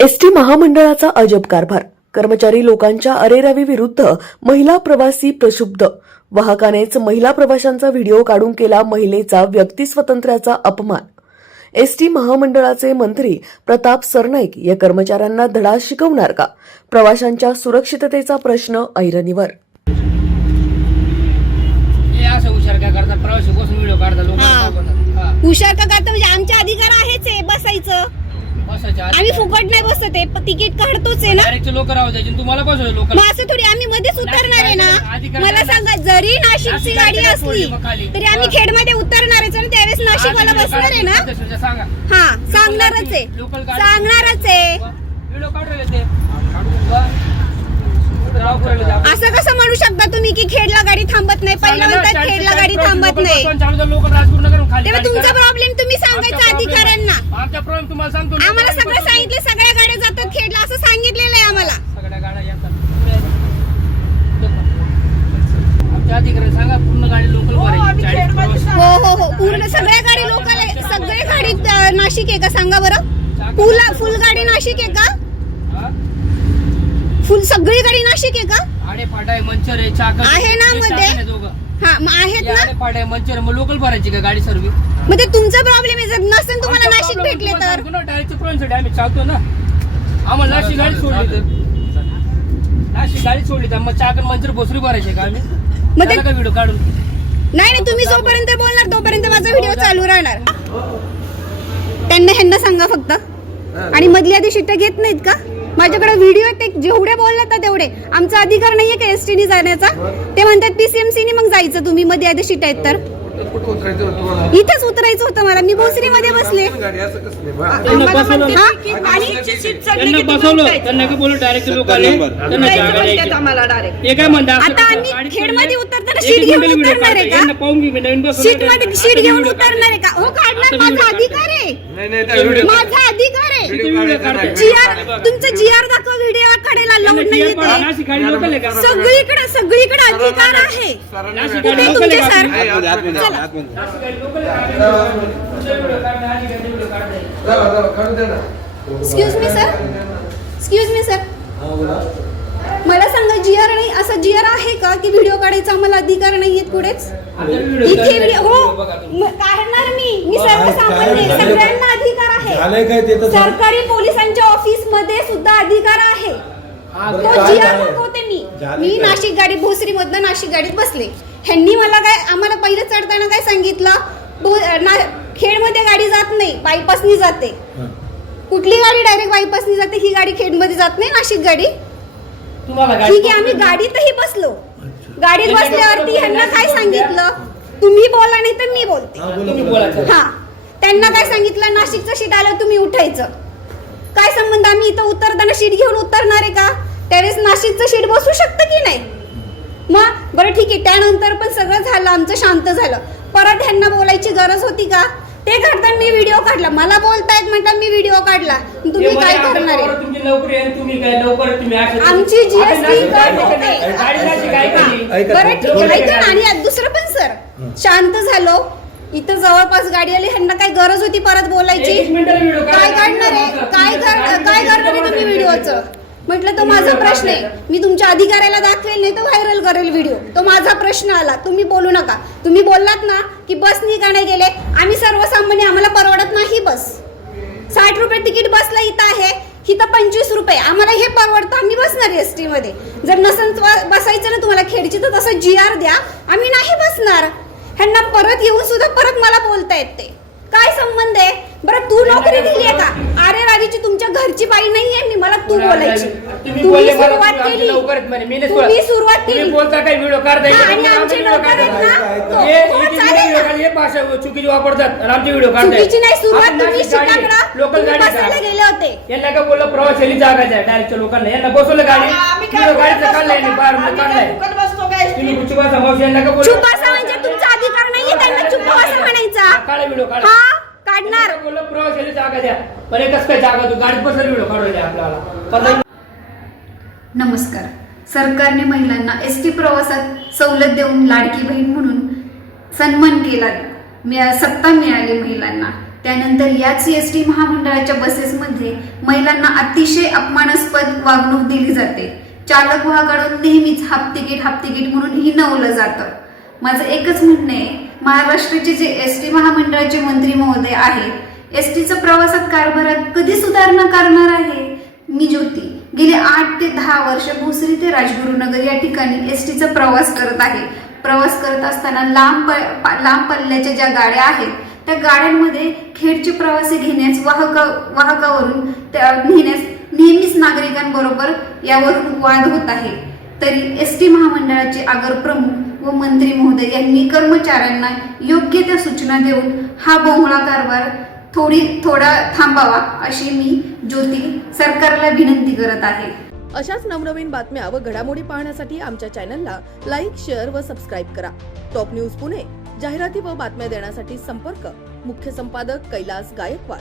ST महामंडळाचा अजब कारभार. कर्मचारी लोकांच्या अरेरावी विरुद्ध महिला प्रवासी प्रक्षुब्ध. वाहकानेच महिला प्रवाशांचा व्हिडिओ काढून केला महिलेचा व्यक्तिस्वातंत्र्याचा अपमान. एसटी महामंडळाचे मंत्री प्रताप सरनाईक या कर्मचाऱ्यांना धडा शिकवणार का? प्रवाशांच्या सुरक्षिततेचा प्रश्न ऐरणीवर. असं हुशार का करतो? म्हणजे आमचे अधिकार आहेच आहे बसायचं. आम्ही फुकट नाही बसत आहे पण तिकीट काढतोच आहे ना. डायरेक्ट लोक राहू द्यायचे आणि तुम्हाला बसवलं लोक मग असं थोडी आम्ही मध्येच उतरणार आहे ना? अधिकार- मला सांगा जरी नाशिकची नाशिक गाडी असली सोडली मग खाली. तरी आम्ही खेडमध्ये उतरणारच आणि त्यावेळेस नाशिकवाला बसणार आहे ना? सांगा. हा सांगणारच आहे. लोकल गाडी- सांगणारच आहे. व्हिडिओ ते. असं कसं म्हणू शकता तुम्ही की खेडला गाडी थांबत नाही? पहिला म्हणतात खेडला गाडी थांबत नाही. तेव्हा तुमचा. प्रॉब्लेम तुम्ही सांगायचा अधिकाऱ्यांना. आमचा प्रॉब्लेम तुम्हाला सांगतो आम्हाला सगळं सांगितलं सगळ्या गाड्या जातात खेडला असं सांगितलेलं आहे आम्हाला. सगळ्या गाड्या येतात. आमच्या अधिकारी सांगा पूर्ण गाडी लोकल भरायची चाळीस प्रवासी हो हो हो. पूर्ण सगळ्या गाडी लोकल सगळे गाडी नाशिक आहे का? सांगा बरं. फुल फुल गाडी नाशिक आहे का? फुल सगळी गाडी नाशिक आहे का? आडे फाटाय मंचर आहे चाकण आहे. ना हे मध्ये? आहे दोघं. हा मग आहेत हे ना? मंचर आहे. मग लोकल भरायची का गाडी सर्व मग ते तुमचा प्रॉब्लेम आहे जर नसेल तुम्हाला नाशिक भेटले तर. डायरेक्ट प्रॉब्लेम आम्ही चालतो ना. आम्हाला नाशिक गाडी सोडली तर. नाशिक गाडी सोडली तर मग चाकण मंचर भोसरी भरायची का आम्ही? मग ते- झालं का व्हिडिओ काढून? नाही नाही तुम्ही जोपर्यंत बोलणार तोपर्यंत माझा व्हिडिओ चालू राहणार. त्यांना ह्यांना सांगा फक्त. आणि मधली आधी शिट्ट्या घेत नाहीत का? माझ्याकडे व्हिडिओ आहेत ते जेवढे बोललात ना तेवढे. आमचा अधिकार नाहीये का एसटीने जाण्याचा? ते म्हणतात पीसीएमसीने मग जायचं तुम्ही मध्ये आधी शिट आहेत तर? इथेच उतरायचं होतं मला. मी भोसरी मध्ये बसले हा? हे आता आम्ही खेडमध्ये उतरताना शीट घेऊन उतरणार आहे का? पाहून घे मी नवीन बसवलं सीटमध्ये सीट घेऊन उतरणार आहे का? हो काढणार माझा अधिकार आहे. माझा अधिकार जीआर तुमचं जीआर दाखवा व्हिडिओ काढायला लावून नाही येते नाशिक गाडी लोकल आहे का? सगळीकडे सगळीकडे अधिकार आहे. कुठे तुमचे sir. Excuse me sir excuse me sir GR नाही असा जीआर आहे का की व्हिडिओ काढायचा आम्हाला अधिकार नाहीयेत पुढेच? इथे व्हिडिओ हो म- काढणार मी. मी सर्वसामान्य आहे. सगळ्यांना अधिकार झालंय काय ते आहे तर सांग. सरकारी पोलिसांच्या ऑफिसमध्ये सुद्धा अधिकार आहे. बरं, तो काय जीआर झालंय? दाखवते मी झालंय मी काय? नाशिक गाडी भोसरी मधनं नाशिक गाडीत बसले. ह्यांनी मला काय आम्हाला पहिलं चढताना काय सांगितलं? भो- ना- खेडमध्ये गाडी जात नाही बायपासनी जाते. कुठली गाडी डायरेक्ट बायपासनी जाते ही गाडी खेडमध्ये जात नाही नाशिक गाडी. तुम्हाला ठीक आहे आम्ही गाडीतही बसलो. गाडीत बसल्यावरती ह्यांना काय सांगितलं? तुम्ही बोला नाही तर मी बोलते. हा त्यांना काय सांगितलं? नाशिकचं शीट आलं तुम्ही उठायचं. काय संबंध? आम्ही इथं उतरताना शीट घेऊन उतरणार आहे का? त्यावेळेस नाशिकचं शीट बसू शकतं की नाही? मग? बरं ठीक आहे. त्यानंतर पण सगळं झालं आमचं शांत झालं. परत ह्यांना बोलायची गरज होती का? ते करताना मी व्हिडिओ काढला. मला बोलतायत म्हटलं मी व्हिडिओ काढला. तुम्ही काय करणार आहे? आहे तुम्ही काय लवकर तुम्ही आमची नाशिक काय होते? ऐका बरं ठीक आहे ऐका ना आणि यात दुसरं पण सर. शांत झालो. इथं जवळपास गाडी आली ह्यांना काय गरज होती परत बोलायची? एक मिनिटाला व्हिडिओ काढा. काय काढणार आहे? काय कर- काय करणार आहे तुम्ही व्हिडिओचं म्हटलं तो माझा प्रश्न आहे. मी तुमच्या अधिकाऱ्याला दाखवेल नाही तर व्हायरल करेल व्हिडिओ तो माझा प्रश्न आला. तुम्ही बोलू नका. तुम्ही बोललात ना की बसनी का नाही गेले? आम्ही सर्वसामान्य आम्हाला परवडत नाही बस. साठ रुपये तिकीट बसला इथं आहे. इथं पंचवीस रुपये. आम्हाला हे परवडतं. आम्ही बसणार एस टी मध्ये. जर नसन बसायचं ना तुम्हाला खेडची तर तसं जी आर द्या. आम्ही नाही बसणार. ह्यांना परत येऊन सुद्धा परत मला बोलतायत ते काय संबंध आहे? बरं तू नोकरी दिली आहे का? अरे रावीची तुमच्या घरची बाई नाहीये. मी मला तू बोलायची. तुम्ही सुरुवात केली. तुम्ही. सुरुवात केली. बोलता काय व्हिडिओ काढता आणि. आमचे लोक हे- भाषा चुकीची वापरतात आणि आमचे व्हिडिओ चुकीची नाही सुरुवात तुम्ही शिकाकडं. लोकल गाडी? गेले होते. यांना काय बोललं? प्रवाशाली जागा द्या डायरेक्टच्या लोकांना. यांना बसवलं गाडी. गाडीचं काढलंय. बाहेर काढलाय तुम्ही यांना बोललं? चुप म्हणजे तुमचा अधिकार नाहीये त्यांना चुप असं म्हणायचा. काढा व्हिडिओ काढा. काढणार. बोललं? प्रवाशाली जागा द्या. पण एकच काय जागा तू गाडीत बसलं व्हिडिओ आपल्याला. नमस्कार. सरकारने महिलांना एस टी प्रवासात सवलत देऊन लाडकी बहीण म्हणून सन्मान केला. सत्ता मिळाली महिलांना. त्यानंतर याच एस टी महामंडळाच्या बसेसमध्ये महिलांना अतिशय अपमानास्पद वागणूक दिली जाते. चालक वाहकाकडून नेहमीच हाफ तिकीट हाफ तिकीट म्हणून हिनवलं जातं. माझं एकच म्हणणं आहे महाराष्ट्राचे जे एस टी महामंडळाचे मंत्री महोदय आहेत एस टीचा प्रवासात कारभारात कधी सुधारणा करणार आहे? मी ज्योती. गेले आठ ते दहा वर्ष भोसरी ते राजगुरुनगर या ठिकाणी एस टीचा प्रवास करत आहे. प्रवास करत असताना लांब प- लांब पल्ल्याच्या ज्या गाड्या आहेत त्या गाड्यांमध्ये खेडचे प्रवासी घेण्यास वाहका वाहकावरून त्या नेण्यास नेहमीच नागरिकांबरोबर यावरून वाद होत आहे. तरी एस टी महामंडळाचे आगर प्रमुख व मंत्री महोदय यांनी कर्मचाऱ्यांना योग्य त्या सूचना देऊन हा बोंगळा कारभार थोडी थोडा थांबावा अशी मी ज्योती सरकारला विनंती करत आहे. अशाच नवनवीन बातम्या व घडामोडी पाहण्यासाठी आमच्या चॅनलला लाईक शेअर व सबस्क्राईब करा. टॉप न्यूज पुणे जाहिराती व बातम्या देण्यासाठी संपर्क मुख्य संपादक कैलास गायकवाड.